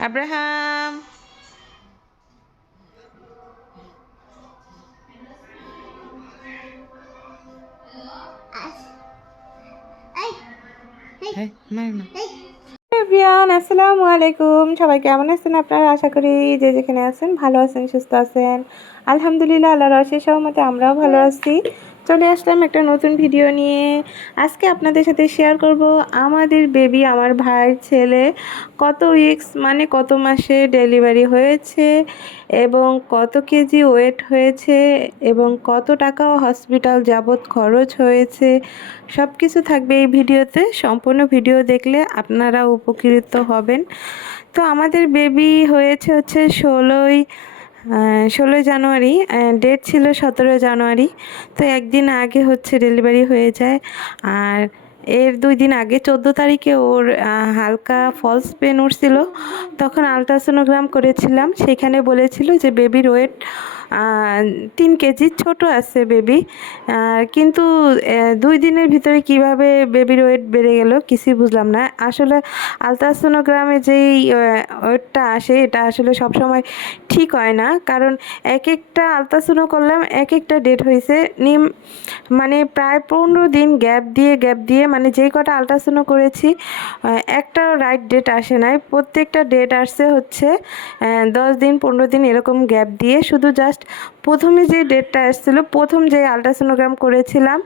Abraham. Hey, Marma. Everyone আসসালামু আলাইকুম। সবাই কেমন আছেন আপনারা? আশা করি যে যেখানে আছেন ভালো আছেন, সুস্থ আছেন। আলহামদুলিল্লাহ, আল্লাহর অশেষ রহমতে আমরাও ভালো আছি। চলে আসলাম একটা নতুন ভিডিও নিয়ে। আজকে আপনাদের সাথে শেয়ার করব আমাদের বেবি, আমার ভাইয়ের ছেলে কত উইকস মানে কত মাসে ডেলিভারি হয়েছে এবং কত কেজি ওয়েট হয়েছে এবং কত টাকা হসপিটাল যাবত খরচ হয়েছে, সব কিছু থাকবে এই ভিডিওতে। সম্পূর্ণ ভিডিও দেখলে আপনারা উপকৃত হবেন। তো আমাদের বেবি হয়েছে হচ্ছে 16ই জানুয়ারি, ডেট ছিল 17 জানুয়ারি। তো একদিন আগে হচ্ছে ডেলিভারি হয়ে যায়। আর এর 2 দিন আগে 14 তারিখে ওর হালকা ফলস পেন উঠছিল। তখন আলট্রাসোনোগ্রাম করেছিলাম, সেখানে বলেছিল যে বেবির ওয়েট 3 কেজি, ছোট আছে বেবি। কিন্তু 2 দিনের ভিতরে কিভাবে বেবির ওয়েট বেড়ে গেল কিছুই বুঝলাম না। আসলে আলট্রাসোনোগ্রামে যেই ওয়েটটা আসে এটা আসলে সবসময় ঠিক হয় না, কারণ এক একটা আলট্রাসোনো করলাম এক একটা ডেট হয়েছে মানে প্রায় 15 দিন গ্যাপ দিয়ে মানে যেই কটা আলট্রাসোনো করেছি একটা রাইট ডেট আসে নাই। প্রত্যেকটা ডেট আসছে হচ্ছে 10 দিন 15 দিন এরকম গ্যাপ দিয়ে। শুধু জাস্ট প্রথমে যে ডেটটা এসেছিলো, প্রথম যে আলট্রাসোনোগ্রাম করেছিলাম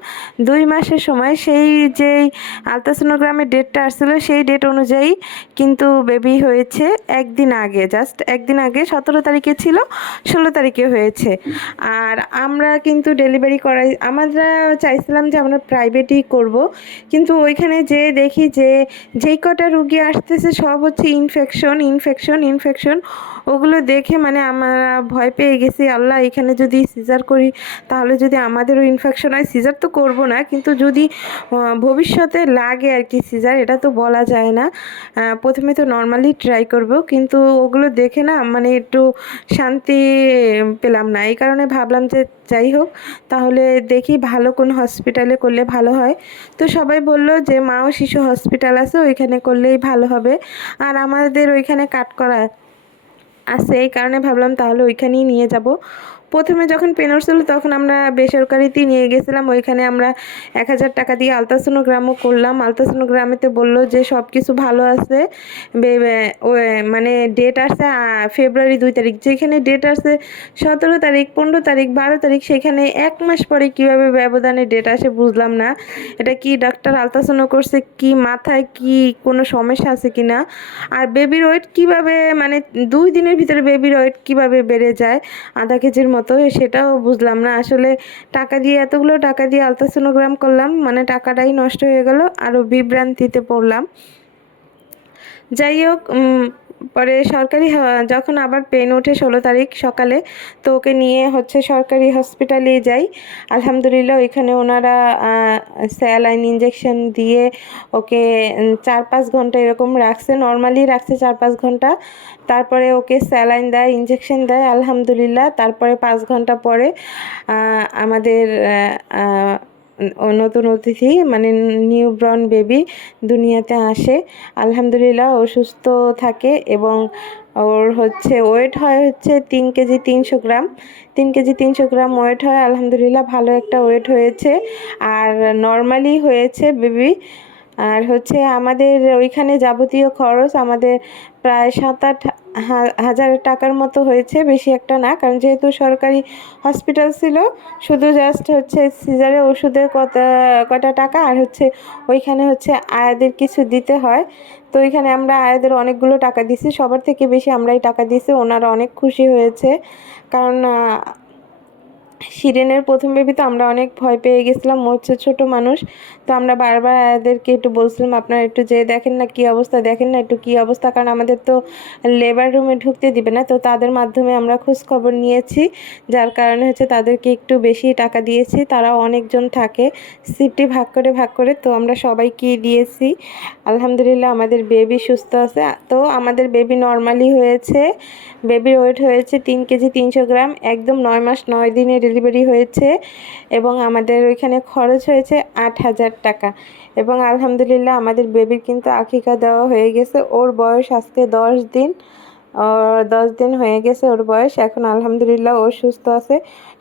2 মাসের সময়, সেই যেই আলট্রাসোনোগ্রামের ডেটটা আসছিলো সেই ডেট অনুযায়ী কিন্তু বেবি হয়েছে একদিন আগে, জাস্ট একদিন আগে 17 তারিখে ছিল, 16 তারিখে হয়েছে। আর আমরা কিন্তু ডেলিভারি করাই, আমরা চাইছিলাম যে আমরা প্রাইভেটই করব, কিন্তু ওইখানে যে দেখি যে যেই কটা রুগী আসতেছে সব হচ্ছে ইনফেকশন। ওগুলো দেখে মানে আমরা ভয় পেয়ে গেছি, আল্লাহ এখানে যদি সিজার করি তাহলে যদি আমাদেরও ইনফেকশন হয়। সিজার তো করব না, কিন্তু যদি ভবিষ্যতে লাগে আর কি সিজার, এটা তো বলা যায় না। প্রথমে তো নর্মালি ট্রাই করব, কিন্তু ওগুলো দেখে না মানে একটু শান্তি পেলাম না। এই কারণে ভাবলাম যে যাই হোক, তাহলে দেখি ভালো কোন হসপিটালে করলে ভালো হয়। তো সবাই বলল যে মা ও শিশু হসপিটাল আছে, ওইখানে করলেই ভালো হবে। আর আমাদের ওইখানে কাট করা আছে, এই কারণে ভাবলাম তাহলে ওইখানেই নিয়ে যাব। প্রথমে যখন পেন উঠছিল তখন আমরা বেসরকারিতেই নিয়ে গেছিলাম। ওইখানে আমরা 1000 টাকা দিয়ে আলট্রাসোনোগ্রামও করলাম। আলট্রাসোনোগ্রামেতে বললো যে সব কিছু ভালো আছে। মানে ডেট আসছে ফেব্রুয়ারি 2 তারিখ, যেখানে ডেট আসছে 17 তারিখ 15 তারিখ 12 তারিখ, সেখানে 1 মাস পরে কীভাবে ব্যবধানে ডেট আসে বুঝলাম না। এটা কি ডাক্তার আলট্রাসোনো করছে, কি মাথায় কি কোনো সমস্যা আছে কি না? আর বেবির ওয়েট কীভাবে মানে 2 দিনের ভিতরে বেবির ওয়েট কীভাবে বেড়ে যায় আধা কেজির মতো, সেটাও বুঝলাম না। আসলে টাকা দিয়ে, এতগুলো টাকা দিয়ে আলট্রাসোনোগ্রাম করলাম, মানে টাকাটাই নষ্ট হয়ে গেল, আরও বিভ্রান্তিতে পড়লাম। যাই হোক, পরে সরকারি যখন আবার পেন ওঠে 16 তারিখ সকালে, তো ওকে নিয়ে হচ্ছে সরকারি হসপিটালে যাই। আলহামদুলিল্লাহ ওইখানে ওনারা স্যালাইন ইঞ্জেকশন দিয়ে ওকে 4-5 ঘন্টা এরকম রাখছে, নর্মালি রাখছে 4-5 ঘন্টা। তারপরে ওকে স্যালাইন দেয়, ইঞ্জেকশন দেয় আলহামদুলিল্লাহ। তারপরে 5 ঘন্টা পরে আমাদের নতুন অতিথি মানে নিউবর্ন বেবি দুনিয়াতে আসে। আলহামদুলিল্লাহ ও সুস্থ থাকে এবং ওর হচ্ছে ওয়েট হয় হচ্ছে 3 কেজি 300 গ্রাম, 3 কেজি 300 গ্রাম ওয়েট হয়। আলহামদুলিল্লাহ ভালো একটা ওয়েট হয়েছে, আর নর্মালি হয়েছে বেবি। আর হচ্ছে আমাদের ওইখানে যাবতীয় খরচ আমাদের প্রায় 7-8 হাজার টাকার মতো হয়েছে, বেশি একটা না, কারণ যেহেতু সরকারি হসপিটাল ছিল। শুধু জাস্ট হচ্ছে সিজারের ওষুধের কটা টাকা, আর হচ্ছে ওইখানে হচ্ছে আয়াদের কিছু দিতে হয়। তো ওইখানে আমরা আয়াদের অনেকগুলো টাকা দিছি, সবার থেকে বেশি আমরাই টাকা দিছি। ওনারা অনেক খুশি হয়েছে, কারণ শিরিনের প্রথম বেবি তো আমরা অনেক ভয় পেয়ে গেছিলাম, হচ্ছে ছোট মানুষ। তো আমরা বারবার এদেরকে একটু বলছিলাম আপনারা একটু যেয়ে দেখেন না কী অবস্থা, দেখেন না একটু কী অবস্থা, কারণ আমাদের তো লেবার রুমে ঢুকতে দিবে না। তো তাদের মাধ্যমে আমরা খোঁজ খবর নিয়েছি, যার কারণে হচ্ছে তাদেরকে একটু বেশি টাকা দিয়েছি। তারাও অনেকজন থাকে, শিফটে ভাগ করে তো আমরা সবাইকেই দিয়েছি। আলহামদুলিল্লাহ আমাদের বেবি সুস্থ আছে। তো আমাদের বেবি নর্মালি হয়েছে, বেবির ওয়েট হয়েছে 3 কেজি 300 গ্রাম, একদম 9 মাস 9 দিনে ডেলিভারি হয়েছে এবং আমাদের ওইখানে খরচ হয়েছে 8000 টাকা। এবং আলহামদুলিল্লাহ আমাদের বেবির কিন্তু আকিকা দেওয়া হয়ে গেছে। ওর বয়স আজকে 10 দিন। 10 দিন হয়ে গেছে ওর বয়স। এখন আলহামদুলিল্লাহ ও সুস্থ আছে।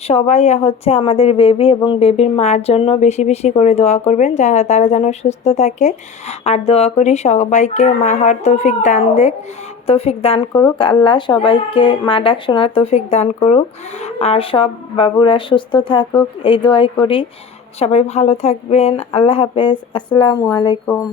সবাই হচ্ছে আমাদের বেবি এবং বেবির মার জন্য বেশি বেশি করে দোয়া করবেন, তারা যেন সুস্থ থাকে। আর দোয়া করি সবাইকে মা হওয়ার তৌফিক দান করুক আল্লাহ, সবাইকে মা ডাক শোনার তৌফিক দান করুক, আর সব বাবুরা সুস্থ থাকুক এই দোয়াই করি। সবাই ভালো থাকবেন। আল্লাহ হাফেজ। আসসালামু আলাইকুম।